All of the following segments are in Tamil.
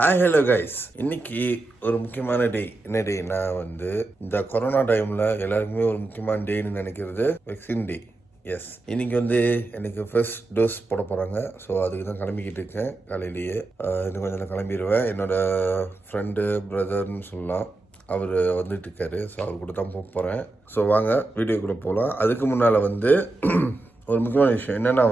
ஹாய் ஹலோ கைஸ், இன்னைக்கு ஒரு முக்கியமான டே. என்ன டேனா இந்த கொரோனா டைம்ல எல்லாருக்குமே ஒரு முக்கியமான டேன்னு நினைக்கிறது வெக்சின் டே. எஸ், இன்னைக்கு எனக்கு ஃபர்ஸ்ட் டோஸ் போட போறாங்க. ஸோ அதுக்கு தான் கிளம்பிக்கிட்டு இருக்கேன். காலையிலேயே இன்னும் கொஞ்சம் கிளம்பிடுவேன். என்னோட ஃப்ரெண்டு பிரதர்னு சொல்லலாம், அவர் வந்துட்டு இருக்காரு. ஸோ அவர் கூட தான் போகிறேன். ஸோ வாங்க வீடியோக்குள்ளே போகலாம். அதுக்கு முன்னால் ஒரு முக்கியமான விஷயம் என்னன்னா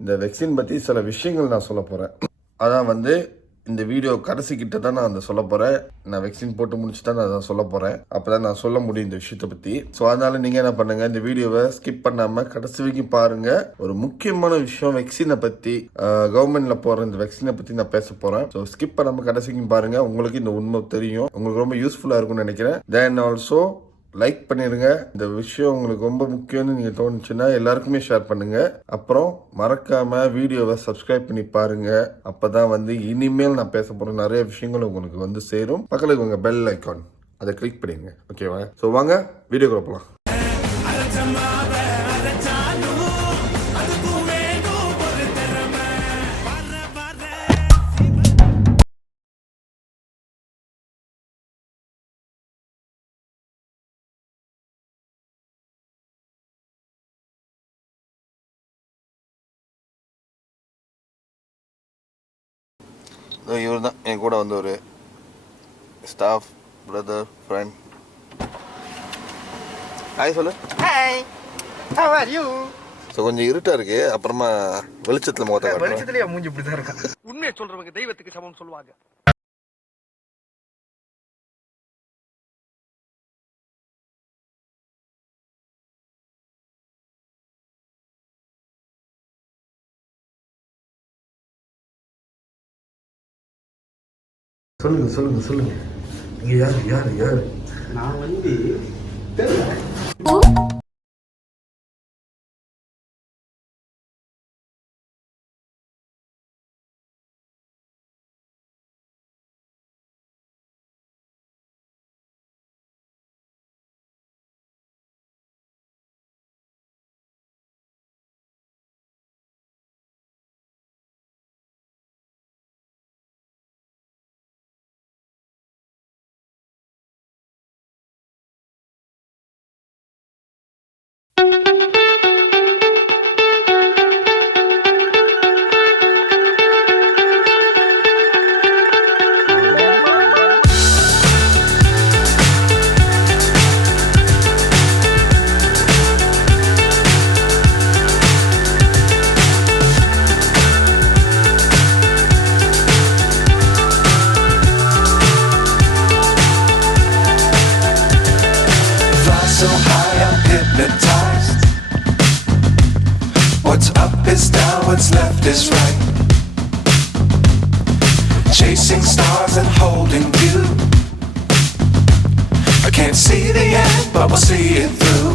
இந்த வெக்சின் பற்றி சில விஷயங்கள் நான் சொல்ல போகிறேன். அதான் இந்த வீடியோ கடைசி கிட்ட தான் நான் சொல்ல போகிறேன். நான் வெக்சின் போட்டு முடிச்சு தான் நான் சொல்ல போகிறேன். அப்போ தான் நான் சொல்ல முடியும் இந்த விஷயத்தை பற்றி. ஸோ அதனால நீங்கள் என்ன பண்ணுங்கள், இந்த வீடியோவை ஸ்கிப் பண்ணாமல் கடைசி வரைக்கும் பாருங்கள். ஒரு முக்கியமான விஷயம் வெக்சினை பற்றி, கவர்மெண்ட்டில் போகிற இந்த வெக்சினை பற்றி நான் பேச போகிறேன். ஸோ ஸ்கிப் பண்ணாமல் கடைசி வரைக்கும் பாருங்கள். உங்களுக்கு இந்த உண்மை தெரியும், உங்களுக்கு ரொம்ப யூஸ்ஃபுல்லாக இருக்கும்னு நினைக்கிறேன். தென் ஆல்சோ லைக் பண்ணிடுங்க. இந்த விஷயம் உங்களுக்கு ரொம்ப முக்கியம்னு நீங்கள் தோணுச்சுன்னா எல்லாருக்குமே ஷேர் பண்ணுங்க. அப்புறம் மறக்காம வீடியோவை சப்ஸ்கிரைப் பண்ணி பாருங்க. அப்பதான் இனிமேல் நான் பேச போற நிறைய விஷயங்கள் உங்களுக்கு சேரும். பக்கத்துல உங்க பெல் ஐக்கான் அதை கிளிக் பண்ணிடுங்க. ஓகேவா? ஸோ வாங்க வீடியோக்குள்ள போகலாம். இவர் தான் என் கூட ஒரு ஸ்டாஃப் பிரதர் ஃப்ரெண்ட். ஹாய் சொல்லு. Hi, how are you? So கொஞ்சம் இருட்டா இருக்கு, அப்புறமா வெளிச்சத்துல முகத்தை வெளிச்சத்துலயே மூஞ்சி இப்படி தான் இருக்கும். உண்மையை சொல்றவங்க தெய்வத்துக்கு சமம் சொல்லுவாங்க. சொல்லுங்க சொல்லுங்க சொல்லுங்க. நீங்க யாரு யாரு யாரு? நான் so high I'm hypnotized. What's up is down, what's left is right. Chasing stars and holding you. I can't see the end, but we'll see it through.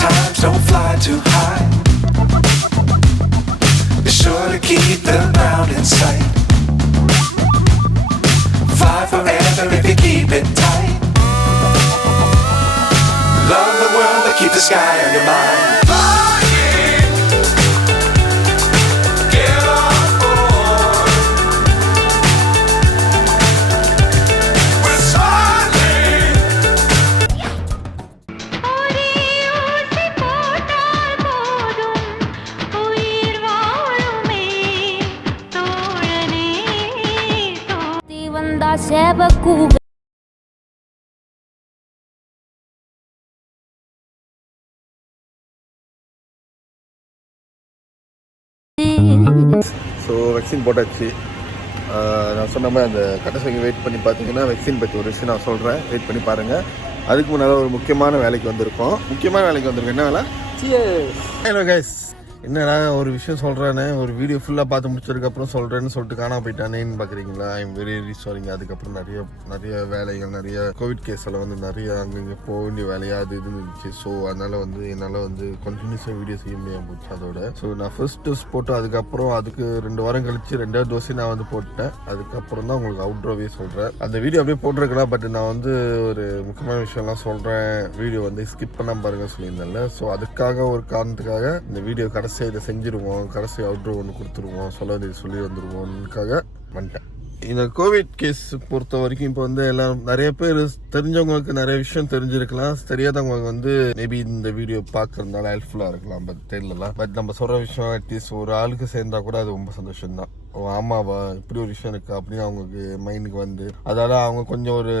Times don't fly too high. Be sure to keep the ground in sight. Fly forever if you keep it tight. Love the world but keep the sky on your mind. So vaccine போட்டாச்சு. நான் சொன்ன மாதிரி அந்த கடைசி வெயிட் பண்ணி பார்த்தீங்கன்னா வெக்சின் பற்றி ஒரு விஷயம் நான் சொல்கிறேன், வெயிட் பண்ணி பாருங்கள். அதுக்கு முன்னால் ஒரு முக்கியமான வேலைக்கு வந்திருக்கோம். என்ன வேலை? ஹலோ கைஸ், என்னடா ஒரு விஷயம் சொல்கிறேன்னு ஒரு வீடியோ ஃபுல்லாக பார்த்து முடிச்சதுக்கப்புறம் சொல்கிறேன்னு சொல்லிட்டு காணாம போயிட்டானேன்னு பார்க்குறீங்களா? ஐ எம் வெரி சாரிங்க. அதுக்கப்புறம் நிறைய வேலைகள், நிறைய கோவிட் கேஸில் வந்து நிறைய அங்கங்கே போக வேண்டிய வேலையாக அது இதுன்னு இருந்துச்சு. ஸோ அதனால் வந்து என்னால் வந்து கண்டினியூஸாக வீடியோ செய்ய முடியாமல் போச்சு அதோட. ஸோ நான் ஃபர்ஸ்ட் டோஸ் போட்டு அதுக்கப்புறம் அதுக்கு 2 வாரம் கழிச்சு 2வது டோஸையும் நான் வந்து போட்டேன். அதுக்கப்புறம் தான் உங்களுக்கு அவுட்ரோவே சொல்கிறேன். அந்த வீடியோ அப்படியே போட்டிருக்கலாம். பட் நான் வந்து ஒரு முக்கியமான விஷயம்லாம் சொல்கிறேன், வீடியோ வந்து ஸ்கிப் பண்ணாமல் பாருங்க சொல்லியிருந்தேன்ல. ஸோ அதுக்காக ஒரு காரணத்துக்காக இந்த வீடியோ கடைசியாக இதை செஞ்சுருவோம், கடைசி அவுட்ரோ ஒன்று கொடுத்துருவோம், சொல்ல வேண்டியது சொல்லி வந்துடுவோம்னுக்காக வந்துட்டேன். இந்த கோவிட் கேஸ் பொறுத்த வரைக்கும் இப்போ வந்து எல்லாம் நிறைய பேர் தெரிஞ்சவங்களுக்கு நிறைய விஷயம் தெரிஞ்சிருக்கலாம், தெரியாதவங்களுக்கு வந்து மேபி இந்த வீடியோ பார்க்கறதுனால ஹெல்ப்ஃபுல்லாக இருக்கலாம். பட் தெரியலாம். பட் நம்ம சொல்கிற விஷயம் அட்லீஸ்ட் ஒரு ஆளுக்கு சேர்ந்தா கூட அது ரொம்ப சந்தோஷம் தான். ஆமாவா இப்படி ஒரு விஷயம் இருக்கு அப்படின்னு அவங்களுக்கு மைண்டுக்கு வந்து அதால அவங்க கொஞ்சம் ஒரு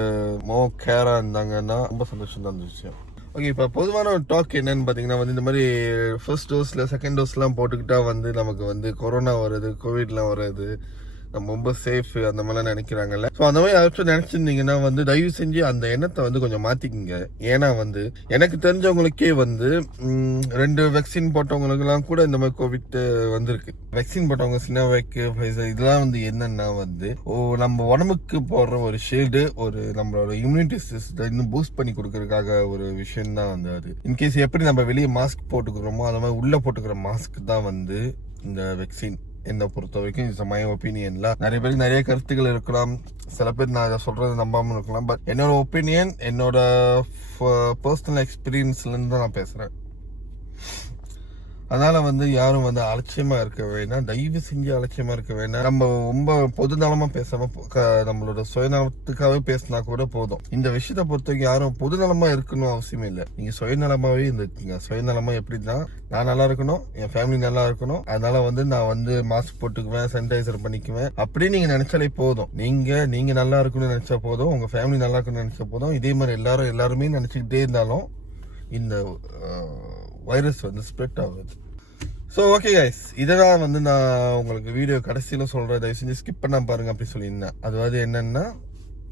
கேராக இருந்தாங்கன்னா ரொம்ப சந்தோஷம் தான் அந்த விஷயம். ஓகே, இப்போ பொதுவான ஒரு டாக் என்னன்னு பார்த்தீங்கன்னா வந்து இந்த மாதிரி ஃபர்ஸ்ட் டோஸில் செகண்ட் டோஸ்லாம் போட்டுக்கிட்டா வந்து நமக்கு வந்து கொரோனா வருது, கோவிட்லாம் வருது, நம்ம ரொம்ப சேஃப் அந்த மாதிரிலாம் நினைக்கிறாங்கல்ல. ஸோ அந்த மாதிரி யாராச்சும் நினைச்சிருந்தீங்கன்னா வந்து தயவு செஞ்சு அந்த எண்ணத்தை வந்து கொஞ்சம் மாத்திக்கங்க. ஏன்னா வந்து எனக்கு தெரிஞ்சவங்களுக்கே வந்து 2 வேக்சின் போட்டவங்களுக்குலாம் கூட இந்த மாதிரி கோவிட் வந்திருக்கு. வேக்சின் போட்டவங்க சினோவேக், ஃபைசர் இதெல்லாம் வந்து என்னன்னா வந்து நம்ம உடம்புக்கு போடுற ஒரு ஷீல்டு, ஒரு நம்மளோட இம்யூனிட்டி சிஸ்டம் இன்னும் பூஸ்ட் பண்ணி கொடுக்கறதுக்காக ஒரு விஷயம் தான் வந்து அது. இன்கேஸ் எப்படி நம்ம வெளியே மாஸ்க் போட்டுக்கிறோமோ அந்த மாதிரி உள்ள போட்டுக்கிற மாஸ்க் தான் வந்து இந்த வேக்சின். என்னை பொறுத்த வரைக்கும் இட்ஸ் மை ஒப்பீனியன்ல நிறைய பேருக்கு நிறைய கருத்துக்கள் இருக்கலாம். சில பேர் நான் அதை சொல்றது நம்பாம இருக்கலாம். பட் என்னோட ஒப்பீனியன், என்னோட பர்சனல் எக்ஸ்பீரியன்ஸ்ல இருந்து தான் நான் பேசுறேன். அதனால வந்து யாரும் வந்து அலட்சியமா இருக்க வேணாம், தயவு செஞ்சு அலட்சியமா இருக்க வேணாம். நம்ம ரொம்ப பொதுநலமா பேசாம நம்மளோட சுயநலத்துக்காகவே பேசினா கூட போதும். இந்த விஷயத்த பொறுத்த வரைக்கும் யாரும் பொதுநலமா இருக்கணும் அவசியமே இல்லை. நீங்க சுயநலமாவே இருந்துக்கீங்க. சுயநலமா எப்படின்னா, நான் நல்லா இருக்கணும், என் ஃபேமிலி நல்லா இருக்கணும், அதனால வந்து நான் வந்து மாஸ்க் போட்டுக்குவேன், சானிடைசர் பண்ணிக்குவேன் அப்படின்னு நீங்க நினைச்சாலே போதும். நீங்க நல்லா இருக்கணும்னு நினைச்சா போதும், உங்க ஃபேமிலி நல்லா இருக்கணும்னு நினைச்சா போதும். இதே மாதிரி எல்லாருமே நினைச்சுக்கிட்டே இருந்தாலும் இந்த வைரஸ் வந்து ஸ்ப்ரெட் ஆகுது. ஸோ ஓகே கைஸ், இதெல்லாம் வந்து நான் உங்களுக்கு வீடியோ கடைசியில் சொல்கிறேன், தயவு செஞ்சு ஸ்கிப் பண்ண பாருங்க அப்படி சொல்லியிருந்தேன். அதாவது என்னன்னா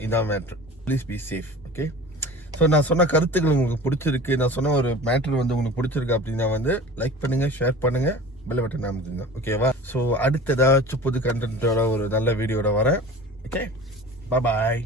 இதான் matter, please be safe. Okay, so நான் சொன்ன கருத்துக்கள் உங்களுக்கு பிடிச்சிருக்கு, நான் சொன்ன ஒரு மேட்ரு வந்து உங்களுக்கு பிடிச்சிருக்கு அப்படின்னா வந்து லைக் பண்ணுங்க, ஷேர் பண்ணுங்க, பெல் பட்டன் அமைச்சுங்க. ஓகேவா? ஸோ அடுத்த ஏதாச்சும் புது கண்டென்ட்டோட ஒரு நல்ல வீடியோட வரேன். ஓகே, பாய்.